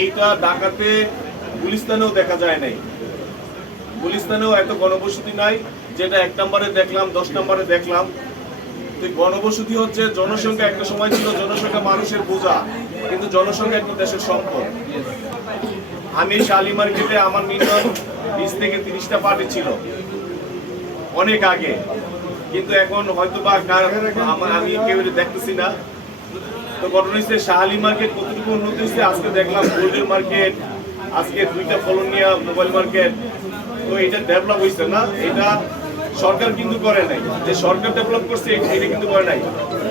এইটা ঢাকাতে গুলিস্তানেও দেখা যায় নাই। গুলিস্তানেও এত গণবসতি নাই, যেটা এক নম্বরে দেখলাম, দশ নম্বরে দেখলাম। গণবসতি হচ্ছে জনসংখ্যা একটা সময় ছিল, জনসংখ্যা মানুষের বোঝা, কিন্তু জনসংখ্যা একটা দেশের সম্পদ। আমি শালি মার্কেটে আমার মিনিমাম বিশ থেকে তিরিশটা পার্টি ছিল, অনেক আগে। কিন্তু এখন হয়তো বা আমি কেউ দেখতেছি না। তো ঘটনা হচ্ছে শাহালি মার্কেট কতটুকু উন্নতি হচ্ছে আজকে দেখলাম গোল্ডেন মার্কেট আজকে দুইটা ফলনিয়া মোবাইল মার্কেট তো এটা ডেভেলপ হয়েছে না? এটা সরকার কিন্তু করে নাই। যে সরকার ডেভেলপ করছে, এটা কিন্তু করে নাই।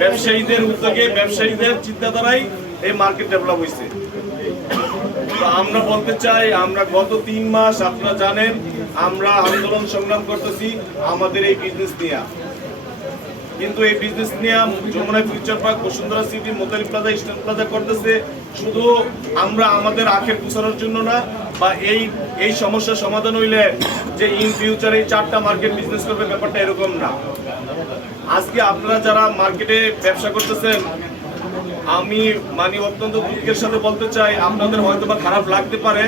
ব্যবসায়ীদের উদ্যোগে ব্যবসায়ীদের চিন্তাধারাই এই মার্কেট ডেভেলপ হয়েছে। আমরা বলতে চাই, আমরা গত তিন মাস, আপনারা জানেন, আমরা আন্দোলন সংগ্রাম করতেছি আমাদের এই বিজনেস নিয়ে। কিন্তু এই বিজনেস নিয়ে Jamuna future park, Bashundhara city Motali plaza eastern plaza করতেছে। শুধু আমরা আমাদের আখের গুছানোর জন্য না, বা এই এই সমস্যার সমাধান হইলে যে ইন ফিউচার এই চারটা মার্কেট বিজনেস করবে ব্যাপারটা এরকম না। আজকে আপনারা যারা মার্কেটে ব্যবসা করতেছেন, আমি মানে অত্যন্ত দুঃখের সাথে বলতে চাই, আপনাদের হয়তো বা খারাপ লাগতে পারে,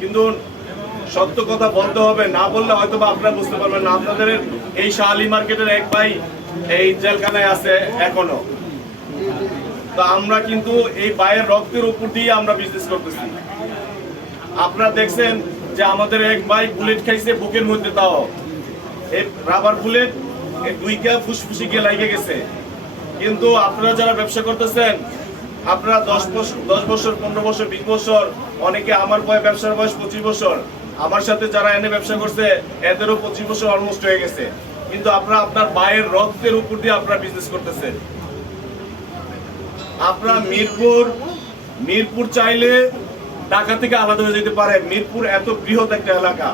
কিন্তু সত্য কথা বলতে হবে, না বললে হয়তো বা আপনারা বুঝতে পারবেন না। আপনাদের এই শাহালি মার্কেটের এক ভাই এই জেলখানায় আছে এখনও। তো আমরা কিন্তু এই ভাইয়ের রক্তের উপর দিয়ে আমরা বিজনেস করতেছি। আপনারা দেখছেন যে আমাদের এক ভাই বুলেট খাইছে বুকের মধ্যে তাও। এই রাবার বুলেট এই দুইটা ফুসফুসি গিয়ে লাগে গেছে। কিন্তু আপনারা যারা ব্যবসা করতেছেন, আপনারা দশ বছর দশ বছর, পনেরো বছর, বিশ বছর, অনেকে আমার বয় ব্যবসার বয়স পঁচিশ বছর। আমার সাথে যারা এনে ব্যবসা করছে, এদেরও পঁচিশ বছর অলমোস্ট হয়ে গেছে। কিন্তু আপনারা আপনার বায়ের রক্তের উপর দিয়ে আপনারা বিজনেস করতেছেন। আপনারা মিরপুর মিরপুর চাইলে ঢাকা থেকে আলাদা হয়ে যেতে পারে মিরপুর এত বৃহৎ একটা এলাকা।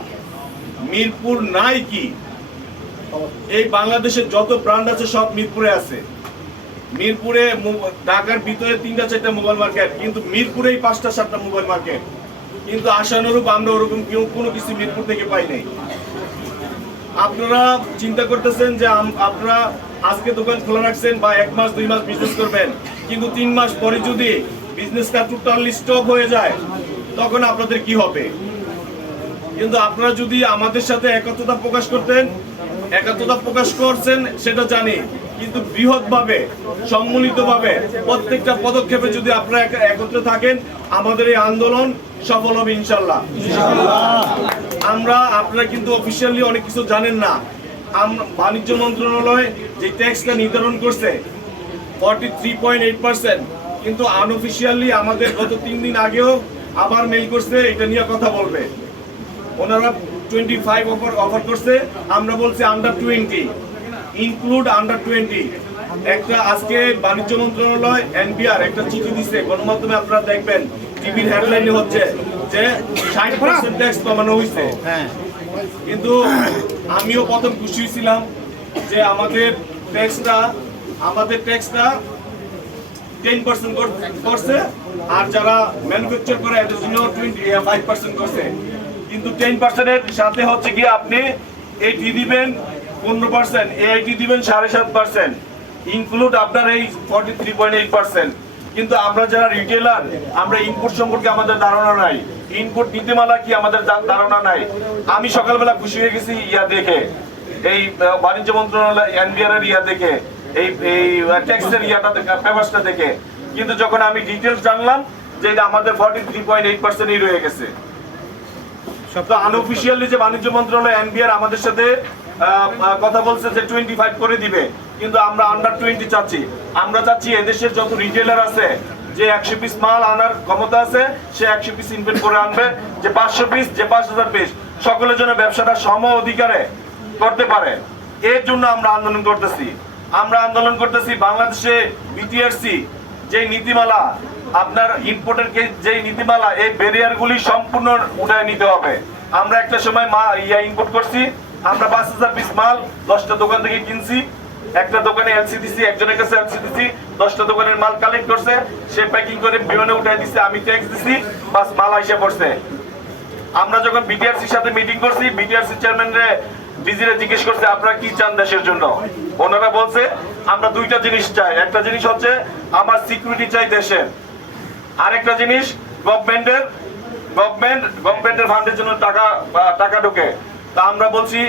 মিরপুর নাই কি? এই বাংলাদেশের যত ব্র্যান্ড আছে সব মিরপুরে আছে। মিরপুরে ঢাকার ভিতরে তিনটা চারটা মোবাইল মার্কেট কিন্তু মিরপুরেই পাঁচটা সাতটা মোবাইল মার্কেট কিন্তু আশানুরূপ আমরা ওরকম কেউ কোনো কিছু মিরপুর থেকে পাই নাই। আপনারা চিন্তা করতেছেন যে আপনারা আজকে দোকান খোলা রাখছেন বা এক মাস, দুই মাস বিজনেস করবেন। কিন্তু তিন মাস পরে যদি বিজনেসটা টোটালি স্টপ হয়ে যায়, তখন আপনাদের কি হবে? কিন্তু আপনারা যদি আমাদের সাথে একত্রতা প্রকাশ করতেন, একত্রতা প্রকাশ করছেন, সেটা জানি। কিন্তু বৃহৎ ভাবে সম্মিলিত ভাবে প্রত্যেকটা পদক্ষেপে যদি আপনারা এক- একত্রে থাকেন, আমাদের এই আন্দোলন সফল হবে ইনশাল্লাহ। আমরা, আপনারা কিন্তু অফিসিয়ালি অনেক কিছু জানেন না। বাণিজ্য মন্ত্রণালয় যে ট্যাক্সটা নির্ধারণ করছে forty three point eight percent কিন্তু আনঅফিসিয়ালি আমাদের গত তিন দিন আগেও আবার মেল করছে, এটা নিয়ে কথা বলবে। ওনারা টোয়েন্টি ফাইভ অফার অফার করছে, আমরা বলছি under twenty include under twenty একটা আজকে বাণিজ্য মন্ত্রণালয় এনবিআর একটা চিঠি দিছে, গণমাধ্যমে আপনারা দেখবেন টিভির হেডলাইনে হচ্ছে যে ষাট পার্সেন্ট ট্যাক্স কমানো হয়েছে কিন্তু আমিও প্রথম খুশি হয়েছিলাম যে আমাদের ট্যাক্সটা আমাদের ট্যাক্সটা টেন পার্সেন্ট করছে আর যারা ম্যানুফ্যাকচার করে এদের জন্য টোয়েন্টি ফাইভ পার্সেন্ট করছে। কিন্তু টেন পার্সেন্টের সাথে হচ্ছে গিয়ে আপনি এইটি দিবেন পনেরো পার্সেন্ট এআইটি দিবেন সাড়ে সাত পার্সেন্ট ইনক্লুড আপনার এই forty three point eight percent কিন্তু আমরা যারা রিটেলার আমরা ইনপুট সম্পর্কে আমাদের ধারণা নাই। ইনপুট নীতিমালা কি আমাদের ধারণা নাই। আমি সকালবেলা খুশি হয়ে গেছি ইয়া দেখে। এই বাণিজ্য মন্ত্রণালয়, এনবিআর এর ইয়া দেখে। এই এই ট্যাক্সের ইয়াটা পেপারসটা দেখে। কিন্তু যখন আমি ডিটেলস জানলাম যে এটা আমাদের ফর্টি থ্রি পয়েন্ট এইট পার্সেন্টই রয়ে গেছে। তো আনঅফিসিয়ালি যে বাণিজ্য মন্ত্রণালয়, এনবিআর আমাদের সাথে কথা বলছে যে টোয়েন্টি ফাইভ করে দিবে। কিন্তু আমরা আন্ডার টোয়েন্টি চাচ্ছি। আমরা চাচ্ছি এদেশের যত রিটেলার আছে যে একশো পিস মাল আনার ক্ষমতা আছে, সে একশো পিস ইনভেন্ট করে আনবে, যে পাঁচশো পিস যে পাঁচ হাজার পিস সকলের জন্য ব্যবসাটা সম অধিকারে করতে পারে। এর জন্য আমরা আন্দোলন করতেছি। আমরা আন্দোলন করতেছি বাংলাদেশে বিটিআরসি যে নীতিমালা, আপনার ইম্পোর্টের যে নীতিমালা, এই ব্যারিয়ারগুলি সম্পূর্ণ উঠায় নিতে হবে। আমরা একটা সময় মা, ইয়া ইম্পোর্ট করছি। আমরা পাঁচ হাজার পিস মাল দশটা দোকান থেকে কিনছি। একটা দোকানে এলসি দিছি, একজনের কাছে এলসি দিছি, দশটা দোকানের মাল কালেক্ট করছে, সে প্যাকিং করে বিমানে উঠাই দিছে, আমি ট্যাক্স দিছি, বাস মাল আইসা পড়ছে। আমরা যখন বিটিআরসির সাথে মিটিং করছি বিটিআরসি চেয়ারম্যানরে ডিজিরে জিজ্ঞেস করছে, আপনারা কি চান দেশের জন্য? ওনারা বলছে, আমরা দুইটা জিনিস চাই। একটা জিনিস হচ্ছে, আমার সিকিউরিটি চাই দেশের। আরেকটা জিনিস গভর্নমেন্টের গভর্নমেন্ট গভর্নমেন্টের ফান্ডের জন্য টাকা টাকা ঢোকে। তা আমরা বলছি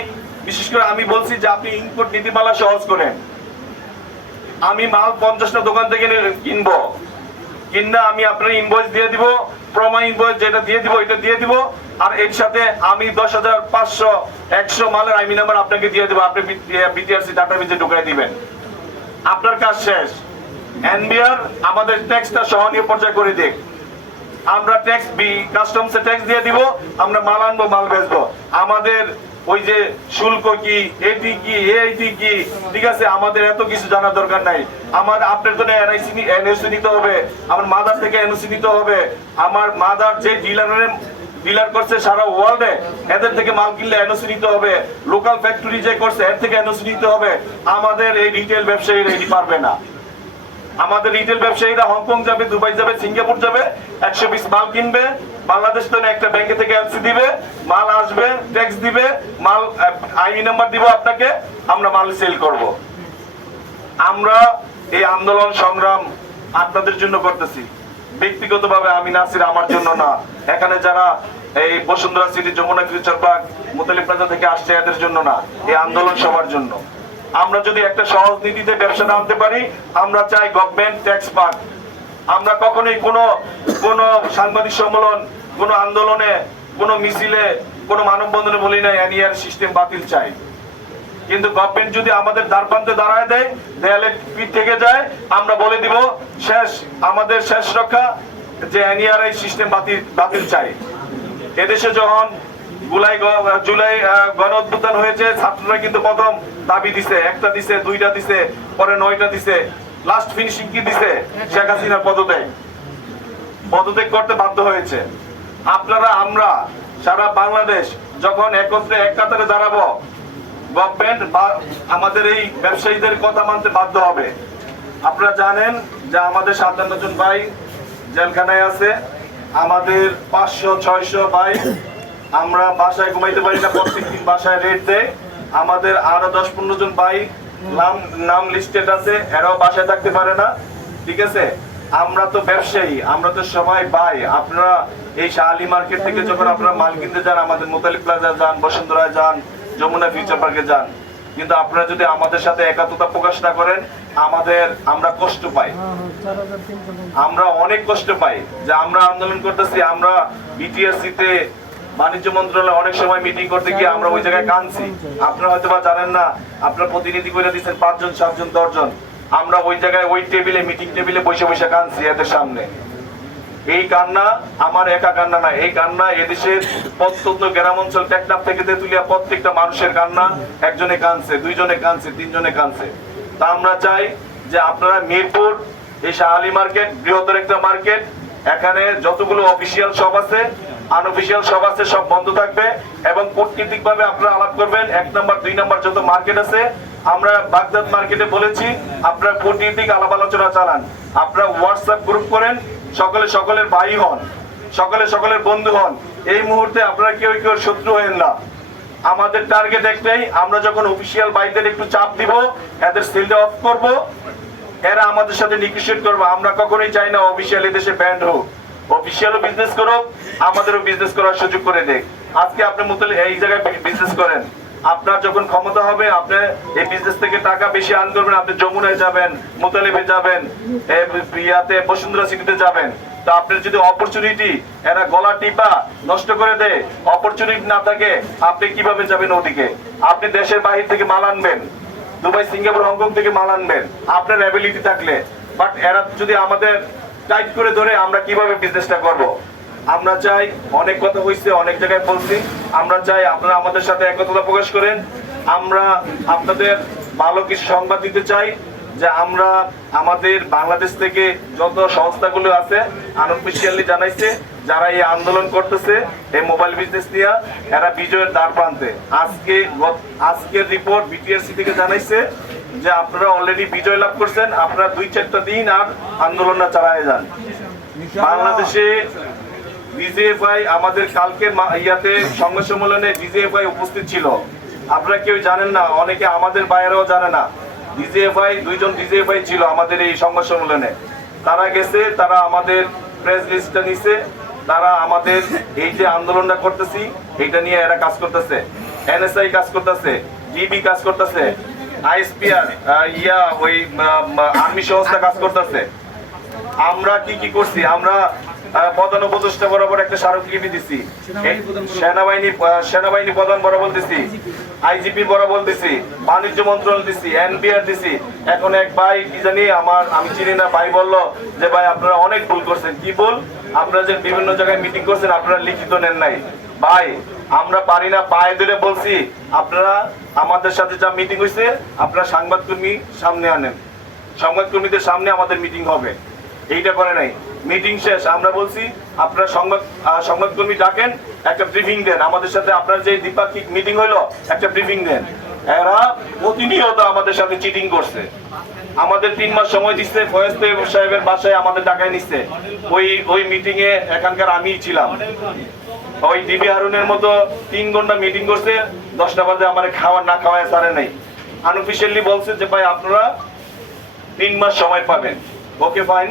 বিশেষ করে আমি বলছি যে আপনি ইনপুট নীতিমালা সহজ করেন। আমি মাল পঞ্চাশটা দোকান থেকে কিনবো। কিনা আমি আপনার ইনভয়েস দিয়ে দিব প্রমা ইনভয়েস যেটা দিয়ে দিব এটা দিয়ে দিব, আর এর সাথে আমি দশ হাজার পাঁচশো, একশো মালের আইমি নাম্বার আপনাকে দিয়ে দেবো, আপনি বিটিআরসি ডাটা বেজে ঢুকাই দিবেন। আপনার কাজ শেষ। এনবিআর আমাদের ট্যাক্সটা সহনীয় পর্যায়ে করে দিক। আমরা ট্যাক্স বি কাস্টমসে ট্যাক্স দিয়ে দিব, আমরা মাল আনব, মাল বেচবো। আমাদের ওই যে শুল্ক কি, এটি কি, এইটি কি? ঠিক আছে, আমাদের এত কিছু জানার দরকার নাই। আমার, আপনার জন্য এনআইসি এনএসসি নিতে হবে, আমার মাদার থেকে এনওসি নিতে হবে। আমার মাদার যে ডিলারের, ডিলার করছে সারা ওয়ার্ল্ডে, এদের থেকে মাল কিনলে এনওসি নিতে হবে। লোকাল ফ্যাক্টরি যে করছে, এর থেকে এনওসি নিতে হবে। আমাদের এই রিটেল ব্যবসায়ীরা এটি পারবে না। আমাদের রিটেল ব্যবসায়ীরা হংকং যাবে, দুবাই যাবে, সিঙ্গাপুর যাবে, একশো পিস মাল কিনবে বাংলাদেশ তো একটা ব্যাংকে থেকে এলসি দিবে, মাল আসবে ট্যাক্স দিবে, মাল আইনি নাম্বার দিব আপনাকে, আমরা মাল সেল করব। আমরা এই আন্দোলন সংগ্রাম আপনাদের জন্য করতেছি। ব্যক্তিগতভাবে আমি নাসির, আমার জন্য না। এখানে যারা এই Bashundhara city Jamuna future park Mutali plaza থেকে আসছে, এদের জন্য না, এই আন্দোলন সবার জন্য। আমরা যদি একটা সহজ নীতিতে ব্যবসা আনতে পারি, আমরা চাই গভর্নমেন্ট ট্যাক্স পাক। আমরা কখনোই কোনো কোনো সাংবাদিক সম্মেলন, কোনো আন্দোলনে, কোনো মিছিলে, কোনো মানববন্ধনে বলি না এনিয়ার সিস্টেম বাতিল চাই। কিন্তু গভর্নমেন্ট যদি আমাদের দ্বার প্রান্তে দাঁড়ায় দেয়, দেয়ালে পিঠ থেকে যায়, আমরা বলে দিব, শেষ, আমাদের শেষ রক্ষা, যে এনইআরআই সিস্টেম বাতিল বাতিল চাই। এদেশে যখন জুলাই জুলাই গণ হয়েছে, ছাত্ররা কিন্তু প্রথম দাবি দিছে, একটা দিছে, দুইটা দিছে, পরে নয়টা দিছে। লাস্ট ফিনিশিং কি দিছে? শেখ হাসিনার পদত্যাগ। পদত্যাগ করতে বাধ্য হয়েছে। আপনারা, আমরা সারা বাংলাদেশ যখন একত্রে এক কাতারে দাঁড়াবো গভর্নমেন্ট আমাদের এই ব্যবসায়ীদের কথা মানতে বাধ্য হবে। আপনারা জানেন যে আমাদের সাতান্ন জন ভাই জেলখানায় আছে, আমাদের পাঁচশো, ছয়শো ভাই আমরা বাসায় ঘুমাইতে পারি না প্রত্যেক দিন বাসায় রেট দেয়। আমাদের আরও দশ পনেরো জন ভাই নাম নাম লিস্টেড আছে, এরাও বাসায় থাকতে পারে না, ঠিক আছে? আমরা তো ব্যবসায়ী, আমরা তো সবাই ভাই। আপনারা এই শাহালি মার্কেট থেকে যখন আপনারা মাল কিনতে যান, আমাদের মোতালি প্লাজা যান বসুন্ধরায় যান, যমুনা ফিউচার পার্কে যান। কিন্তু আপনারা যদি আমাদের সাথে একাত্মতা প্রকাশ না করেন, আমাদের, আমরা কষ্ট পাই। আমরা অনেক কষ্ট পাই যে আমরা আন্দোলন করতেছি, আমরা বিটিএসসি তে বাণিজ্য মন্ত্রণালয় অনেক সময় মিটিং করতে গিয়ে আমরা ওই জায়গায় কাঁদছি। আপনারা হয়তো বা জানেন না, আপনারা প্রতিনিধি করে দিচ্ছেন পাঁচজন, সাতজন, দশজন। আমরা ওই জায়গায় ওই টেবিলে মিটিং টেবিলে বসে বসে কাঁদছি এদের সামনে। এই কান্না আমার একা কান্না না এই কান্না এদেশের প্রত্যন্ত গ্রাম অঞ্চল টেকনাফ থেকে তেতুলিয়া প্রত্যেকটা মানুষের কান্না। একজনে কানছে দুইজনে কানছে তিনজনে কানছে তা আমরা চাই যে আপনারা মিরপুর, এই শাহালি মার্কেট, বৃহত্তর একটা মার্কেট, এখানে যতগুলো অফিসিয়াল শপ আছে আনঅফিসিয়াল সব আছে, সব বন্ধ থাকবে এবং কূটনীতিক ভাবে আপনারা আলাপ করবেন। এক নম্বর, দুই নাম্বার যত মার্কেট আছে, আমরা বাগদাদ মার্কেটে বলেছি, আপনারা কূটনীতিক আলাপ আলোচনা চালান। আপনারা হোয়াটসঅ্যাপ গ্রুপ করেন, সকলে সকলের ভাই হন, সকলে সকলের বন্ধু হন। এই মুহূর্তে আপনারা কেউ কেউ শত্রু হয়েন না। আমাদের টার্গেট একটাই, আমরা যখন অফিসিয়াল বাইদের একটু চাপ দিব, এদের সিলটা অফ করব, এরা আমাদের সাথে নিগোশিয়েট করবে। আমরা কখনোই চাই না অফিসিয়াল দেশে ব্যান্ড হোক। অফিসিয়ালও বিজনেস করুক, আমাদেরও বিজনেস করার সুযোগ করে দেখ আজকে আপনি মুতলি এই জায়গায় বিজনেস করেন। আপনার যখন ক্ষমতা হবে, আপনি এই বিজনেস থেকে টাকা বেশি আর্ন করবেন, আপনি যমুনায় যাবেন, মুতালিবে যাবেন ইয়াতে বসুন্ধরা সিটিতে যাবেন। তা আপনার যদি অপরচুনিটি এরা গলা টিপা, নষ্ট করে দেয় অপরচুনিটি না থাকে, আপনি কীভাবে যাবেন ওদিকে? আপনি দেশের বাহির থেকে মাল আনবেন। দুবাই, সিঙ্গাপুর, হংকং থেকে মাল আনবেন। আপনার অ্যাবিলিটি থাকলে। বাট এরা যদি আমাদের টাইট করে ধরে আমরা কীভাবে বিজনেসটা করব? আমরা চাই অনেক কথা হয়েছে অনেক জায়গায় বলছি। আমরা চাই আপনারা আমাদের সাথে একতা প্রকাশ করেন। আমরা আপনাদের ভালো কিছু সংবাদ দিতে চাই, যে আমরা আমাদের বাংলাদেশ থেকে যত সংস্থাগুলো আছে আনঅফিসিয়ালি জানাইছে, যারা এই আন্দোলন করতেছে, এই মোবাইল বিজনেস নিয়ে, এরা বিজয়ের দ্বার প্রান্তে। আজকে আজকের রিপোর্ট বিটিআরসি থেকে জানাইছে যে আপনারা অলরেডি বিজয় লাভ করছেন আপনারা দুই চারটা দিন আর আন্দোলনটা চালায় যান। বাংলাদেশে ডিজিএফআই আমাদের কালকে ইয়াতে সংবাদ সম্মেলনে ডিজিএফআই উপস্থিত ছিল। আপনারা কেউ জানেন না অনেকে আমাদের বাইরেও জানে না। ডিজিএফআই দুইজন ডিজিএফআই ছিল আমাদের এই সংবাদ সম্মেলনে তারা গেছে তারা আমাদের প্রেস লিস্টটা নিছে তারা আমাদের এই যে আন্দোলনটা করতেছি এটা নিয়ে এরা কাজ করতেছে। এনএসআই কাজ করতেছে ডিবি কাজ করতেছে। আইএসপিআর ইয়া ওই আর্মি সংস্থা কাজ করতেছে। আমরা কি কি করছি? আমরা প্রধান উপদেষ্টা বরাবর একটা স্মারকলিপি দিছি। সেনাবাহিনী সেনাবাহিনী প্রধান বরাবর দিছি। আইজিপি বরাবর দিছি। বাণিজ্য মন্ত্রণালয় দিছি। এনবিআর দিছি। এখন এক ভাই কি জানি আমার আমি চিনি না ভাই বলল যে ভাই আপনারা অনেক ভুল করছেন। কি ভুল? আপনারা যে বিভিন্ন জায়গায় মিটিং করছেন আপনারা লিখিত নেন নাই। ভাই, আমরা পারি না, পায়ে ধরে বলছি, আপনারা আমাদের সাথে যা মিটিং হয়েছে, আপনারা সাংবাদকর্মী সামনে আনেন। সংবাদকর্মীদের সামনে আমাদের মিটিং হবে। এইটা করে নাই। মিটিং শেষ। আমরা বলছি, আপনারা সংবাদ সংবাদকর্মী ডাকেন, একটা ব্রিফিং দেন। আমাদের সাথে আপনার যে দ্বিপাক্ষিক মিটিং হলো একটা ব্রিফিং দেন। এরা প্রতিনিয়ত আমাদের সাথে চিটিং করছে। আমাদের তিন মাস সময় দিচ্ছে ফয়েজ তৈয়ব সাহেবের বাসায় আমাদের টাকায় নিচ্ছে ওই ওই মিটিং এ এখানকার আমিই ছিলাম। ওই ডিবি হারুনের মতো তিন ঘণ্টা মিটিং করছে, দশটা বাজে আমার খাওয়ার না খাওয়ায় সারে নাই। আনঅফিসিয়ালি বলছে যে, ভাই, আপনারা তিন মাস সময় পাবেন। ওকে ফাইন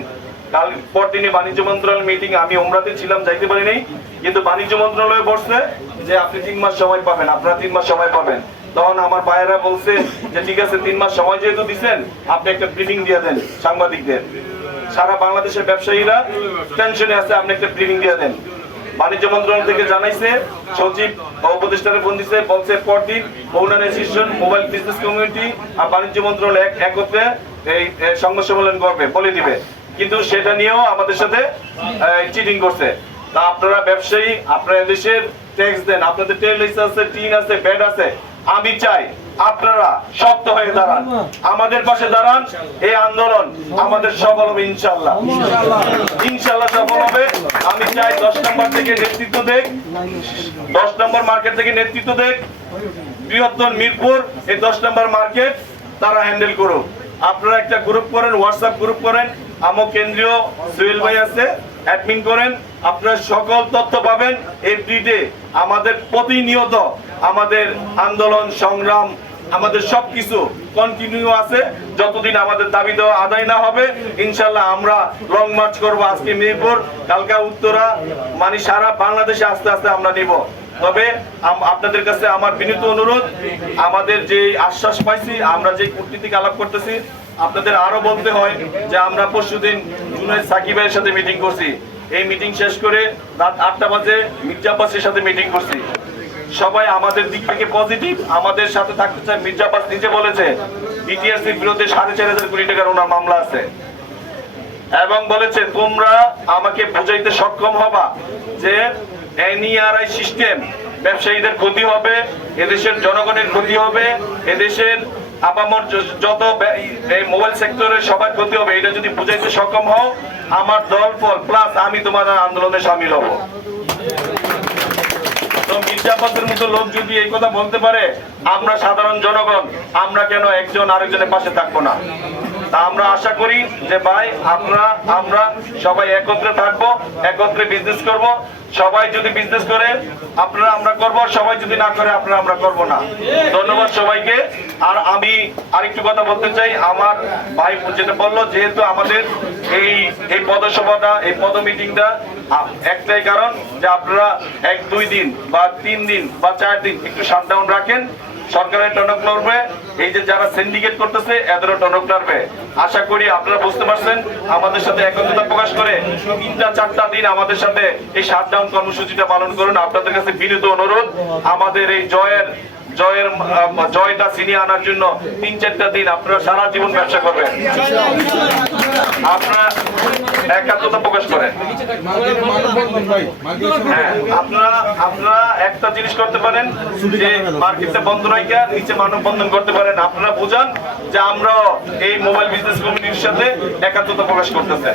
কাল পরদিনে বাণিজ্য মন্ত্রণালয় মিটিং আমি ওমরাতে ছিলাম, যাইতে পারি নাই কিন্তু বাণিজ্য মন্ত্রণালয় বসছে যে, আপনি তিন মাস সময় পাবেন, আপনারা তিন মাস সময় পাবেন। তখন আমার ভাইয়েরা বলছে যে, ঠিক আছে, তিন মাস সময় যেহেতু দিচ্ছেন আপনি একটা ব্রিফিং দিয়ে দেন সাংবাদিকদের। সারা বাংলাদেশের ব্যবসায়ীরা টেনশনে আছে, আপনি একটা ব্রিফিং দিয়ে দেন। বাণিজ্য মন্ত্রণালয় থেকে জানাইছে, সচিব বা উপদেষ্টারে ফোন দিছে, বলছে, পরদিন Maulana association mobile business community আর বাণিজ্য মন্ত্রণালয় এক, একত্রে এই এই সংবাদ সম্মেলন করবে, বলে দিবে। কিন্তু সেটা নিয়েও আমাদের সাথে চিটিং করছে। তা আপনারা ব্যবসায়ী, আপনারা দেশের ট্যাক্স দেন, আপনাদের টেল আছে টিন আছে ব্যাড আছে আমি চাই আপনারা শক্ত হয়ে দাঁড়ান। আমাদের পাশে দাঁড়ান এই আন্দোলন আমাদের সফল হবে ইনশাল্লাহ ইনশাল্লাহ সফল হবে। আমি চাই দশ নম্বর থেকে নেতৃত্ব দেখ দশ নম্বর মার্কেট থেকে নেতৃত্ব দেখ বৃহত্তর মিরপুর এই দশ নম্বর মার্কেট তারা হ্যান্ডেল করুক। আপনারা একটা গ্রুপ করেন হোয়াটসঅ্যাপ গ্রুপ করেন। আমার কেন্দ্রীয় সুহেল ভাই আছে অ্যাডমিন করেন। আপনারা সকল তথ্য পাবেন এভরিডে আমাদের প্রতিনিয়ত আমাদের আন্দোলন, সংগ্রাম, আমাদের সবকিছু কন্টিনিউ আছে। যতদিন আমাদের দাবি দেওয়া আদায় না হবে, ইনশাল্লাহ আমরা লং মার্চ করব আজকে মিরপুর কালকা উত্তরা মানে সারা বাংলাদেশে আস্তে আস্তে আমরা নিব। তবে আপনাদের কাছে আমার বিনীত অনুরোধ, আমাদের যে আশ্বাস পাইছি, আমরা যে কূটনীতিক আলাপ করতেছি, আপনাদের আরও বলতে হয় যে আমরা পরশুদিন জুনাইদ সাকিবের সাথে মিটিং করছি। এই মিটিং শেষ করে রাত আটটা বাজে মির্জা সাথে মিটিং করছি। সবাই আমাদের দিক থেকে পজিটিভ আমাদের সাথে থাকতে চায় মির্জা নিজে বলেছে বিটিআরসির বিরুদ্ধে সাড়ে চার হাজার কোটি টাকার ওনার মামলা আছে। এবং বলেছে তোমরা আমাকে বুঝাইতে সক্ষম হবা যে এনইআরআই সিস্টেম ব্যবসায়ীদের ক্ষতি হবে, এদেশের জনগণের ক্ষতি হবে, এদেশের আপামর যত এই মোবাইল সেক্টরের সবার ক্ষতি হবে, এটা যদি বুঝাইতে সক্ষম হও, আমার দল ফল প্লাস আমি তোমার আন্দোলনে সামিল হব। তো মতো লোক যদি এই কথা বলতে পারে, আমরা সাধারণ জনগণ, আমরা কেন একজন আরেকজনের পাশে থাকব না? আমরা আশা করি যে ভাই, আমরা আমরা সবাই একত্রে থাকব, একত্রে বিজনেস করব। সবাই যদি বিজনেস করে, আপনারা আমরা করব সবাই যদি না করে, আপনারা আমরা করব না। ধন্যবাদ সবাইকে। আর আমি আরেকটু কথা বলতে চাই, আমার ভাই যেটা বলল, যেহেতু আমাদের এই এই পদসভাটা, এই পদ মিটিংটা একটাই কারণ যে আপনারা এক দুই দিন বা তিন দিন বা চার দিন একটু শাটডাউন রাখেন, সরকারের টনক নড়বে এই যে যারা সিন্ডিকেট করতেছে, এদেরও টনক নাড়বে। আশা করি আপনারা বুঝতে পারছেন, আমাদের সাথে একত্রতা প্রকাশ করে তিনটা, চারটা দিন আমাদের সাথে এই শাটডাউন কর্মসূচিটা পালন করুন। আপনাদের কাছে বিনীত অনুরোধ, আমাদের এই জয়ের জয়ের জয়টা ছিনিয়ে আনার জন্য তিন চারটা দিন আপনারা সারা জীবন ব্যবসা করবেন। আপনারা একাত্মতা প্রকাশ করেন। হ্যাঁ, আপনারা আপনারা একটা জিনিস করতে পারেন যে মার্কেটটা বন্ধ রাখা নিচে মানববন্ধন করতে পারেন। আপনারা বোঝান যে আমরা এই মোবাইল বিজনেস কমিটির সাথে একাত্মতা প্রকাশ করতেছে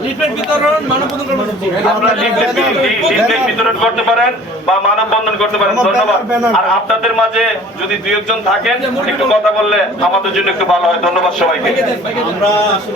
লিফলেট বিতরণ মানববন্ধন কর্মসূচি। আপনারা লিফলেট বি- লি- লিফলেট বিতরণ করতে পারেন বা মানববন্ধন করতে পারেন। ধন্যবাদ। আর আপনাদের মাঝে যদি দুই একজন থাকেন একটু কথা বললে আমাদের জন্য একটু ভালো হয়। ধন্যবাদ সবাইকে। আমরা